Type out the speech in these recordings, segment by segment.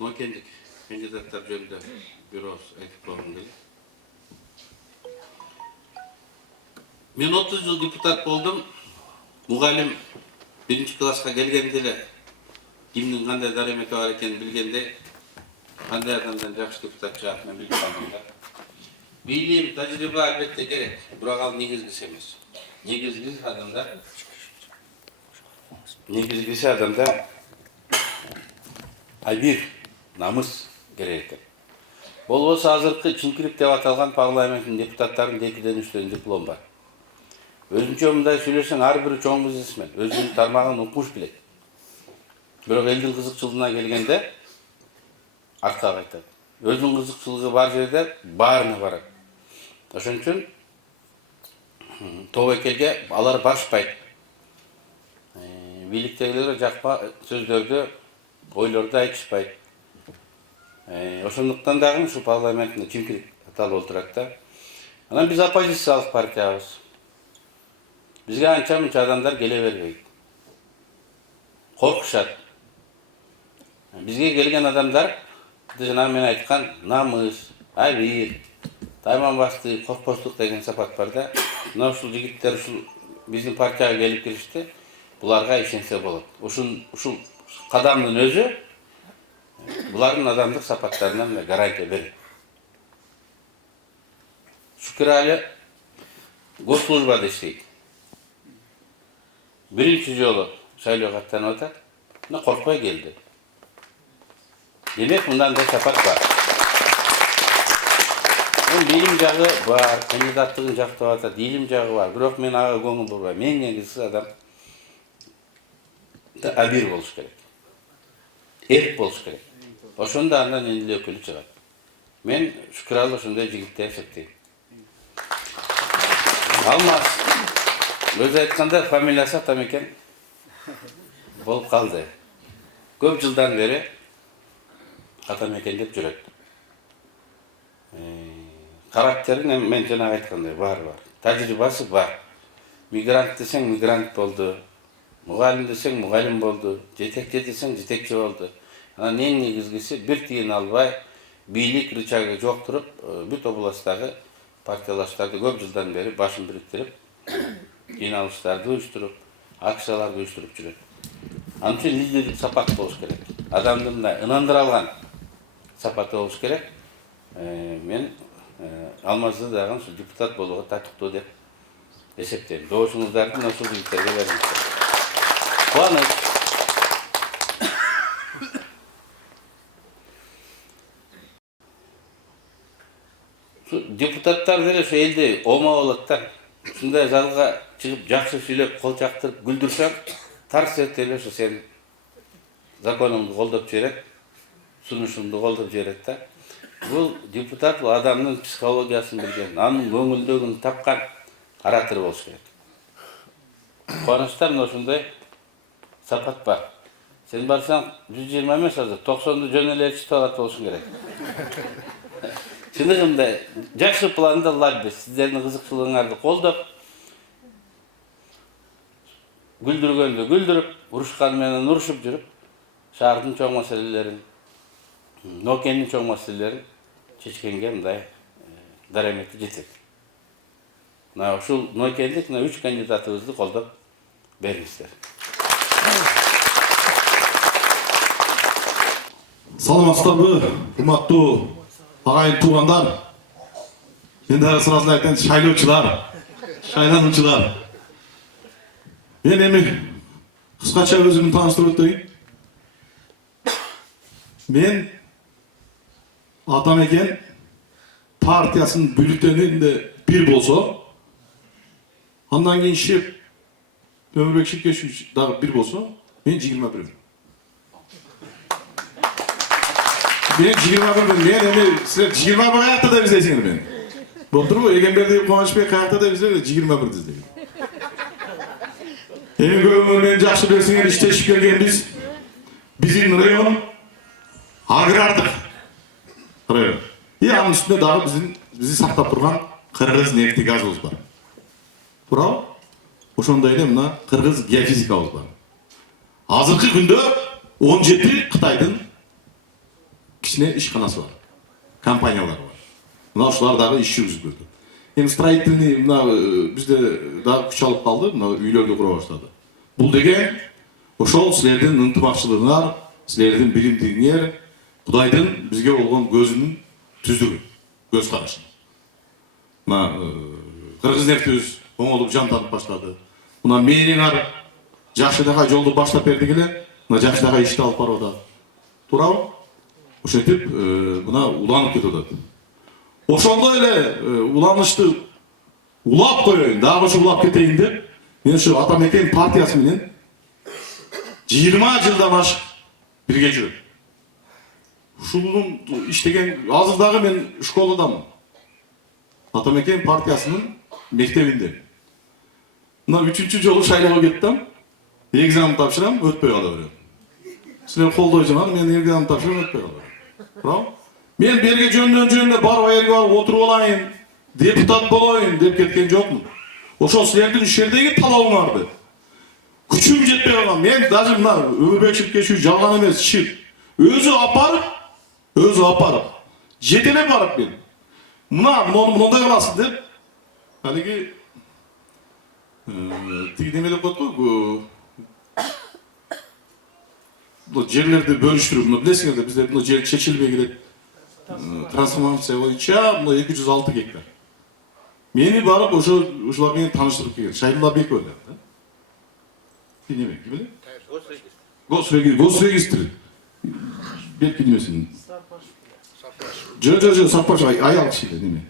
Nokendik kandidatlar jönünde biraz aytып koygum келет. Men 30 yıl депутат болдum. Mugalim 1. klaska gelgende эле kimnin kандай даремети бар экенин билгенде кандай адамдан жакшы депутат чыгат мен билип калдым да. Билим, тажрыйба албетте керек. Бирок ал негизгиси эмес. Негизгиси адамда абир, намыс керек экен. Болбосо азыркы чиңкирип деп аталган парламенттин депутаттарынын 2-3 диплом бар. Өзүнчө мындай сүйлөсөң ар бири чоң бизнесмен, өзүнүн тармагын укмуш билет. Бирок элдин кызыкчылыгына келгенде артка кайтат. Өзүнүн кызыкчылыгы бар жерде баарына барат. Ошон үчүн тобокелге алар барышпайт. Бийликтегилер жакпа сөздөрдү, ойлорду айтышпайт. Ошондуктан дагы ушу парламенттин чиңкирип аталып отурат да. Анан биз оппозициялык партиябыз. Бизге анча-мынча адамдар келе бербейт. Коркушат. Бизге келген адамдар жана мен айткан намыс, абир, тайманбаштык, коркпоштук деген сапат бар да. Мына ушул жигиттер ушул биздин партияга келип киришти. Буларга ишенсе болот. Ушул кадамдын өзү булардын адамдык сапаттарынан гарантия берет. Шүкүрали госслужбада иштейт. Биринчи жолу шайлоого аттанып атат. Мына коркпой келди. Демек мындан да сапат бар. Билим жагы бар, кандидаттыгын жактап атат, илим жагы бар. Бирок мен ага көңүл бурбайм. Эң негизгиси адам абир болуш керек. Эрк болуш керек. Ошондо андан эле өкүлү чыгат. Мен Шүкүралы ошондой жигит деп эсептейм. Алмаз өзү айтканда фамилиясы атам экен болуп калды. Көп жылдан бери атам экен деп жүрөт. Карактерин мен жана айткандай бар. Тажрыйбасы бар. Мигрант десең мигрант болду. Мугалим десең мугалим болду. Жетекчи десең жетекчи болду. Анан эң негизгиси бир тиын албай, бийлик рычагы жок туруп, бүт областтагы партиялаштарды көп жылдан бери башын бириктирип, жыйналыштарды уюштуруп, акцияларды уюштуруп жүрөт. Анын үчүн лидерлик сапат болуш керек. Адамдын мындай ынандыра алган сапаты болуш керек. Мен Алмазды дагы ушу депутат болууга татыктуу деп эсептейм. Добушуңуздарды ушул жигиттерге бериңиздер. Кубаныч. Депутаттар деле ошо элди ома болот да. Ушундай залга чыгып жакшы сүйлөп, кол чактырып күлдүрсөң, тарс эле ошо сен законуңду колдоп жиберет, сунушуңду колдоп жиберет да. Бул депутат бул адамдын психологиясын билген, анын көңүлдөгүн тапкан оратор болуш керек. Кубанычтан ошондой сапат бар. Сен барсаң 120 эмес азыр 90ду жөн эле чытып алат болушуң керек. Чыныгында жакшы планда лабби сиздердин кызыкчылыгыңарды колдоп, күлдүргөндө күлдүрүп, урушкан менен урушуп жүрүп, шаардын чоң маселелерин, Нокендин чоң маселелерин чечкенге мындай даремети жетет. Мына ушул Нокендик 3 кандидатыбызды колдоп бериңиздер. Саламатсыздарбы, урматтуу агайын туугандар. Мен дагы сырасын айтайын, шайлануучулар. Мен эми кыскача өзүмдү тааныштырып өтөйүн. Мен Атамекен партиясынын бюллетенинде бир болсо, андан кийин Шеп Өмүрбек Ширкешевич дагы бир болсо, мен 21. Мен 21. Мен эми силер 21 каякта деп издейсиңер мени. Болуптурбу? Эгембердиев Кубанычбек каякта деп издейбиз, 21 издейбиз. Эми көбү мен жакшы берсиңер иштешип келгенбиз. Биздин район агрардык район. Анын үстүнө дагы бизди сактап турган Кыргыз нефти газыбыз бар. Туурабы? Ошондой эле мына Кыргыз геофизикабыз бар. Азыркы күндө 17 Кытайдын кичине ишканасы бар. Компаниялар бар. Мына ушулар дагы иш жүргүзүп берди. Эми строительный мына бизде дагы күч алып калды, мына үйлөрдү кура баштады. Бул деген ошол силердин ынтымакчылыгыңар, силердин билимдигиңер, Кудайдын бизге болгон көзүнүн түздүгү, көз карашы. Мына кыргыз нефтибиз оңолуп жантанып баштады. Мына мээриңар жакшыдагы жолду баштап бердик эле, мына жакшыдагы ишти алып барып атат. Туурабы? Ошентип мына уланып кетип атат. Ошондой эле уланышты улап коеюн, дагы ушу улап кетейин деп, мен ушу Атамекен партиясы менен 20 жылдан ашык бирге жүрөм. Ушунун иштеген азыр мен школадамын. Атамекен партиясынын мектебинде. Мына 3-чү жолу шайлоого кеттим. Экзамен тапшырам, өтпөй кала берем. Силер колдой жана мен экзамен тапшырам, өтпөй кала берем. Туурабы? Мен берге жөндөн барып жерге барып отуруп алайын, депутат болоюн деп кеткен жокмун. Ошол силердин ишердеги талабыңарды күчүм жетпей калган. Мен даже мына Өмүрбек Ширкешев жалган эмес, шир. Өзү апарып, жетелеп барып мен. Мындай кыласыз деп, алиги тиги неме деп коет го, бул жерлерди бөлүштүрүп, мына билесиңер, бизде бул жер чечилбей келет. Трансформация боюнча 206 гектар. Мени барып ошолар менен тааныштырып келген. Шайдулла Беков эле, да? Неме, ким эле? Госрегистр. Белки немесин. Жо, Саппаш аял киши неме.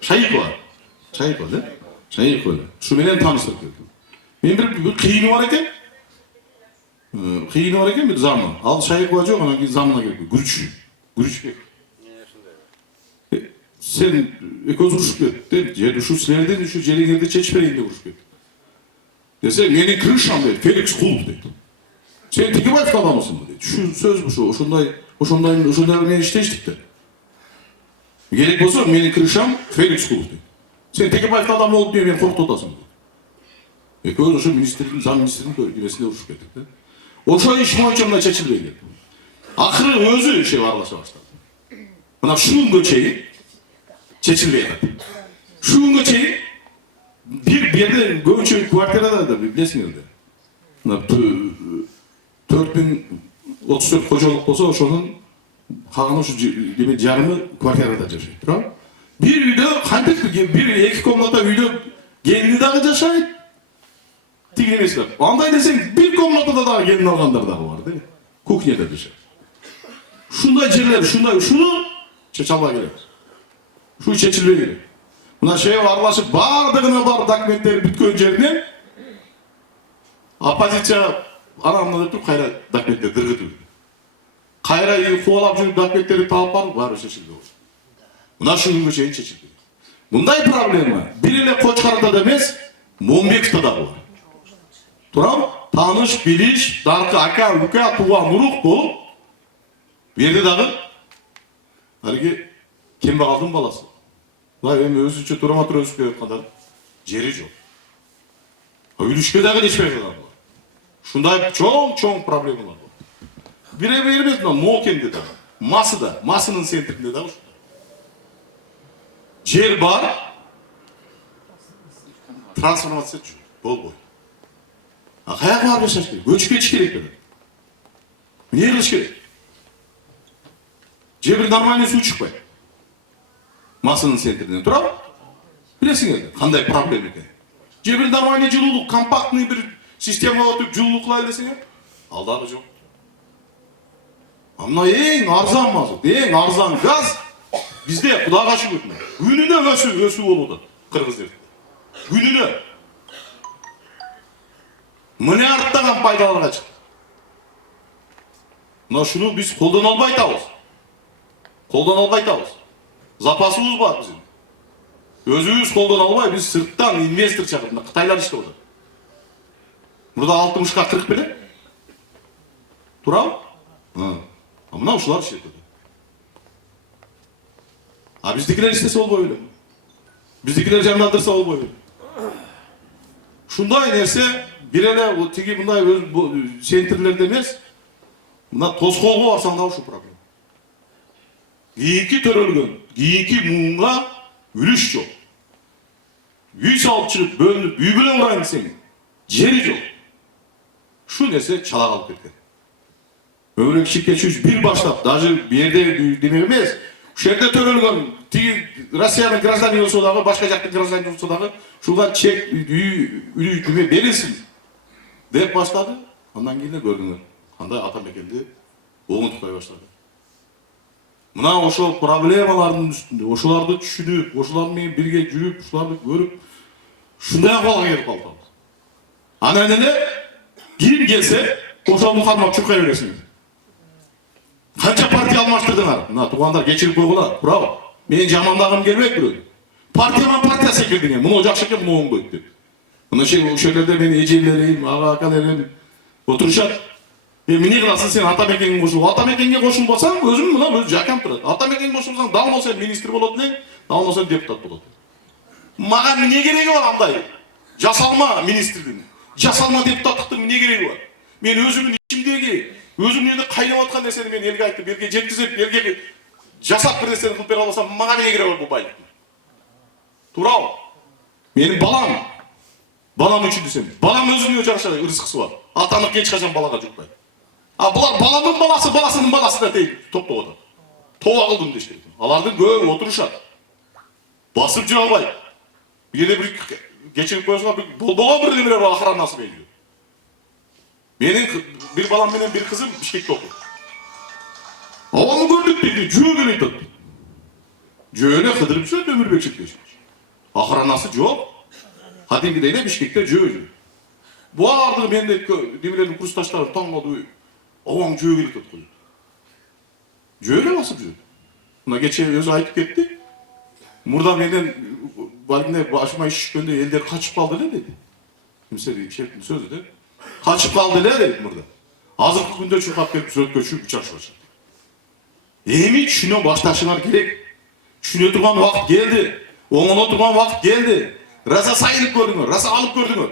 Шайыкова, да? Шайыкова. Шу менен тааныштырып келдим. Мен бир кыйыны бар экен. Bir zamı. Al Şayıkova yok, ona zamına geliyor. Gürüçbek. Sen ekoz uruş get. Şu silerden şu jelingerde çeçpereyinde uruş get. Dese, meni kırışam dedi. Felix Kulp dedi. Sen Tekebayev'de adamısın mı dedi. Şu söz bu şu. Oşunday meni işleştik dedi. Gerek olsa meni kırışam Felix Kulp dedi. Sen Tekebayev'de adam olup diye beni korktu otasın dedi. Ekoz şu zam ministerinin bölgesinde uruş get dedi. Ошо иш боюнча мына чечилбей кетти. Акыры өзү иши аралаша баштады. Мына ушул күнгө чейин чечилбей жатат. Ушул күнгө чейин бир жерде көбүнчө квартирада да билесиңер да. Мына 4034 кожолук болсо, ошонун калганы ушу деме жарымы квартирада жашайт. Туурабы? Бир үйдө кантип бир эки комната үйдө келини дагы жашайт. Тиги немеси бар. Андай десең, bir комнатада дагы келин алгандар дагы бар, да? Кухняда жашайт. Шундай жерлер, шуну чечалбай келет. Шу чечилбей келет. Мына шеев аралашып бардыгына бар документтер бүткөн жеринен оппозиция арамына деп туруп кайра документтер дыргытып. Кайра кубалап жүрүп документтерди таап барып чечилбей. Мына шу күнгө чейин чечилбей. Мындай проблема бир эле Кочкарда эмес, Момбековдо дагы бар. Туурабы? Тааныш, билиш, даркы, ака, ука, тууган, урук болуп, берде дагы алиги кембагалдын баласы. Мына эми өзүнчө турама-тура өсүп келаткандар жери жок. Үйлүшкө дагы ичпей калган бар. Ушундай чоң проблемалар бар. Бире эмес, мына Мокенде дагы, Масынын центринде дагы ушундай. Жер бар, трансформация болбойт. Каяка барып жашаш керек? Көчүп кетиш керек беле? Эмне кылыш керек? Же бир нормальный суу чыкпайт. Масынын центринен, туурабы? Билесиңер, кандай проблема экен. Же бир нормальный жылуулук, компактный бир система өтүп жылуулук кылайлы десеңер, ал дагы жок. Мына эң арзан мазут, эң арзан газ бизде Кудайга шүгүр күнүнө өсүү болууда кыргыз жерде. Күнүнө миллиарддаган пайдаларга чыкты. Мына шуну биз колдоно албай атабыз. Запасыбыз бар биздин. Өзүбүз колдоно албай, биз сырттан инвестор чакырдык, Кытайлар иштеп атат. Мурда 60га 40 беле? Туурабы? Мына ушулар иштеп атат. Биздикилер иштесе болбой беле? Биздикилер жамандырса болбой беле? Ушундай нерсе бир эле тиги мындай центрлерде эмес, Mına toskoluğa barsaң da şu problem. Kiyinki törölgön, kiyinki muğunga ülüş yok. Üy salıp çıkıp bölünüp üy bilen urayın desең, jeri yok. Şu nese çala kalıp ketкен. Ömrük şirketçi bir başlap, даже bir yerde demek emez. Şu yerde törölgön, Rusya'nın gражданин olsa dağı, başka jaktın gражданин olsa dağı, şuradan çek, üy verilsin. Dep başladı. Ondan keyin gördüңөр. Kандай Atamekенди оңун tutmaya başladı. Mına oşo problemalaryň üstünde, oşolарды түшүnüp, oşolar menен birge жүрüp, oşolарды görüp, şunday ahvalga kelip kaldık. Ana ne? Kim gelse, oşolunu karmap çurkay veresin. Kança partiya almaştırdılar. Mına tuğanlar geçirip koygular. Bravo. Menin jamandagım gelmek bir. Partiya sekirdin. Bunu ocak şeker, bunu oğun koydu. Buna o şeylerde beni ecelilerim, ağakalarım oturuşat. Mini kılasın sen Atamekенге koşul. Atamекенге koşul bolsаң, özüm mına öz jakam turат. Atamекенге koşulsaң, dal bolsa ministр болот элең, dal bolsa депутат болот. Maga ne gereği var anday? Jasalma ministrliğin. Jasalma deputatlыктын ne gereği var? Men özümün içimdeki, özümün yerinde kaynap atkan neseni men elge aytып, elge jetkizip, elge jasap bir neseni kılıp bere alsam, maga ne gereği var bu baylık? Tural. Benim balam üçün desem. Balam özünün jarışa rızkısı var. Atanık geç kaçan balaga jukpayt. Bular balamın balası, balasının balası da değil. Top doğada. Tova kıldım de işte. Alardın göğe oturuşat. Basıp cevap bay. Bir yerde bir geçirip koyasına bola bir demire var ahıra nasip ediyor. Benim bir balam benim bir kızım Bişkek'te okur. Onu gördük dedi. Cüğe gülüy tuttu. Cüğe'ne kıdırıp şöyle ömür bekçetleşmiş. Ahıra nasip yok. Hatim gideyde Bişkek'te cüğe. Bu ağırdığı ben de demirlerin kurstaşları tanımadı. Oğan cüğe gülüy tuttu. Cüğe nasıl cüğe? Buna geçen özü ayıp gitti. Burada benden valide başıma iş çıkınca elder kaçıp kaldı ne dedi? Kimse bir şey sözü de. Kaçıp kaldı ne dedi burada? Azırkı günde çıkıp gelip söz göçüp bıçak başladı. Emi şuna baştaşınar gerek. Şuna oturgan vakit geldi. Oğuna oturgan vakit geldi. Rasa sayılıp gördüңөр, rasa alıp gördüңөр.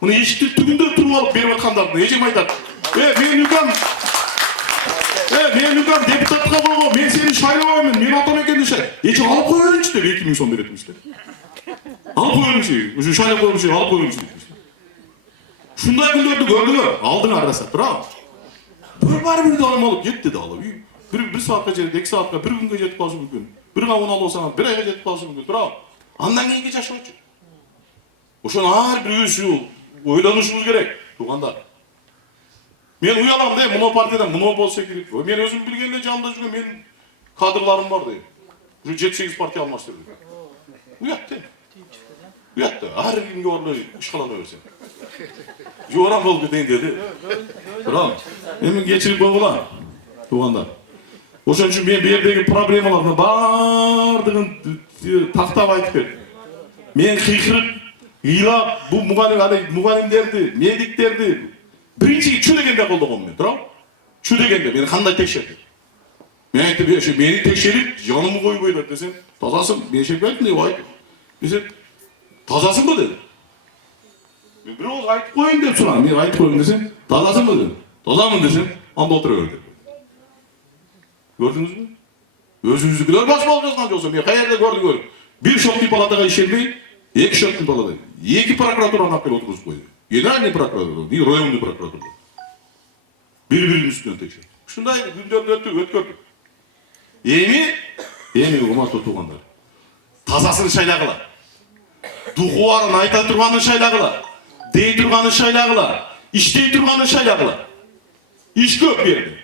Bunu eşittir tügünde oturup alıp berip atkanlar. Ecem aytат. Men ülkem deputatlığa boğum, men seni şaylabamın, men Atamekенди şay. Ece alıp koyuyormuş der, 2.000 son veretmişler. Alıp koyuyormuş der, şu şaylap koyuyormuş der, alıp koyuyormuş der. Şunday günlerde gördüler, aldın arası, bravo. Bir de alıp alıp, gitti de alıp. Bir saatka jetip, 2 saatka, bir günge jetip kalışı mümkün. Bir kavun alırsan, bir ayga jetip kalışı mümkün, bravo. Andan keyingi jaşaçı. Oşun har bir özü, oylanışımız gerek, tuğandar. Men uyalam de, muno partiyeden muno bolsa kerek. Men özüm bilgenle janımda жүргөн men kadrlarım var de. Şu 7-8 partiya almaştırdı. Uyatты. Uyatты. Har kimge orlu işgalana versen. Joram boldu deyin dedi. Bravo. Hemen geçirip boğulan. Tuğandar. Oşun üçün men bu yerdeki problemalarını bardığın taktap aytıp berdim. Men kıykırıp, ыйлап, bu mugalimlerdi, mediklerdi, birinci çü degende kolduğum men, tamam? Çü degende, meni kanday tekşerdi. Men aytdım, meni tekşerip, janımı koyup oylar desem, tazasın, men şekip aytdım deyip aytdım. Desem, tazasın mı dedi. Men bir oğuz aytıp koyun deyip suram, men aytıp koyun desem, tazasın mı dedi. Tazamın desem, anda oturuverdi. Gördünüz mü? Özünüzü bilir başma olacağız olsa, men kayerde gördüm. Bir şokli palataga işelmey, 2 şokli palataga, 2 prokuraturani alып kelip oturguzуп koydu. Генеральный прокурор, не районный прокурор. Bir-birinin üstüne tekşer. Şunday gündörde ötkürdük. Emi urmatlı tuğanlar. Tazasını şaylagılar. Duğuarın ayta turganın şaylagılar. Dey turganın şaylagılar. İştey turganın şaylagılar. İş köp bir yerde.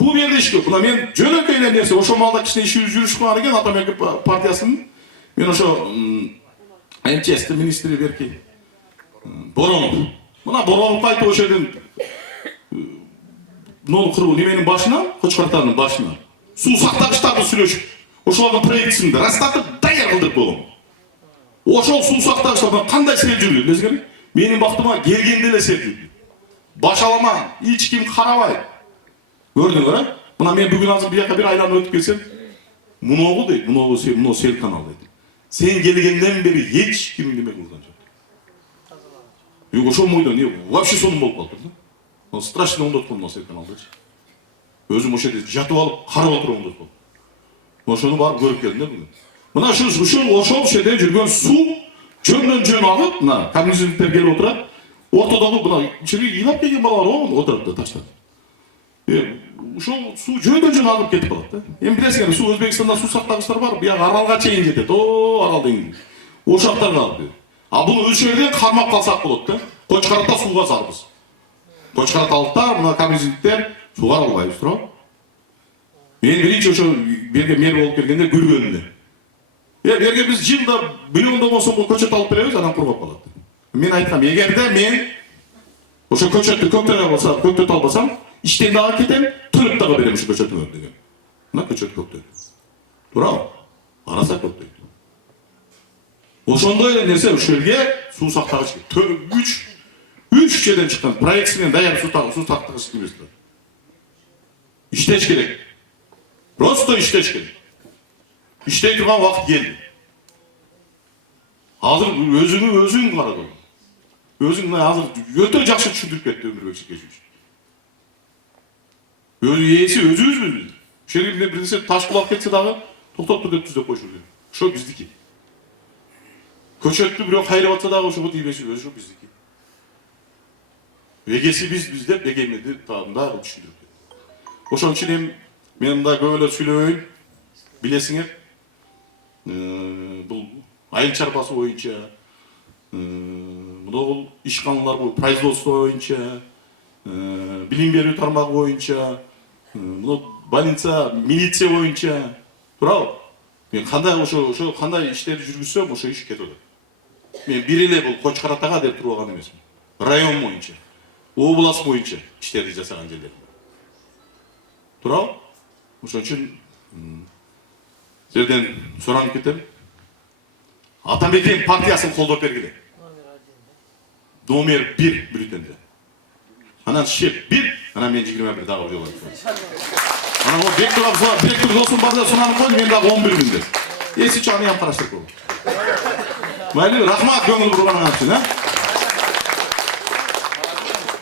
Bu bir yerde iş köp. Buna men jönökeylen derse, oşo malda kişine işi жүрүш кылган экен Atamekен partiyasının. Men oşo МЧС'te ministri berki. Boronov. Buna Boronov aytып o жерден nol kırığı nemenin başına, Koçkartanın başına. Su saktagıçtарды сүйлөшүп, ошолордун проектисин растатып, даяр кылдырып болгон. Ошол su saktagычтардан кандай сел жүрдү десеңер, менин бактыма келгенде эле сел жүрдү. Башалама, эч ким карабай. Көрдүңөр, а? Мына мен бүгүн азыр бияка bir айланып өтүп келсем, муногу дейт, муну сел канал дейт. Sen gelgenden beri hiç kimin demek buradan çok. Yok o şu muydu niye? Вообще sonun bol kaldı. O straşlı onda tutulma Serkan aldı. Özüm oşa dedi, jatıp alıp karab oturuyorum dedi. Oşonu barıp görüp geldim de bugün. Mına oşol şeyde жүрген su жөндөн жөн алып, мына коммунисттер келип отурат. Ортодогу мына içeri ыйлап келген балалар отуруп да таштап. Ушул суу жөндөн жөн алып кетип калат да. Эми билесиңер, суу Өзбекстанда суу сактагычтар бар, бияга аралга чейин жетет. Арал деңизи. Ошактар калып. А буну ошол жерден кармап калсак болот да. Кочкарта сууга салбыз. Кочкарталыктар, мына коммунисттер сууга албайбыз, туурабы? Мен биринчи ошо берге мэр болуп келгенде көргөнүмдө. Берге биз жылда миллиондогон сомго көчөт алып беребиз, анан кургап калат. Мен айткам, эгерде мен ошо көчөттү көктөт албасам, иштен дагы кетем, төлөп дагы берем ошо көчөтүңөр деген. Мына көчөт көктөйт. Туурабы? Караса көктөйт. Ошондой эле нерсе ушул жерге суу сактагыч үч жерден чыккан проект менен даяр суу сактагыч эмес турат. Иштеш керек. Просто иштеш керек. İşte durgan vakit geldi. Hazır özüң karadı. Özüң hazır öte жақсы түшүндүрүп кетти Өмүрбек Шекешевич. Ээси өзүбүзбүз биз. Шерифне биринсе таш кулап кетсе дагы токтоп тур деп түзөп койушу керек. Ошо биздики. Көчөттү бирөө кайрап атса дагы ошого тийбеши ошо биздики. Эгеси биз деп эгемеди дагы түшүндүрүп кетти. Ошон үчүн эми мен мында көп эле сүйлөбөйүн. Билесиңер, бұл айыл чарбасы боюнча, бул ишканалар бул производство боюнча, билим берүү тармагы боюнча, бул больница, милиция боюнча, туурабы? Мен кандай ошо кандай иштерди жүргүзсөм, ошо иш кетип атат. Мен бир эле бул Кочкаратага деп туруп алган эмесмин. Район боюнча, область боюнча иштерди жасаган жерлер. Туурабы? Ошон үчүн жерден суранып кетем. Атамекен партиясын колдоп бергиле. Номер 1 бюллетенде. Анан шеп 1, анан мен 21 дагы жолу. Анан о бектор досум барды сунанып койду, мен дагы 11 күндө. Эси чаны ям караштырып койду. Майли рахмат көңүл бурганыңар үчүн,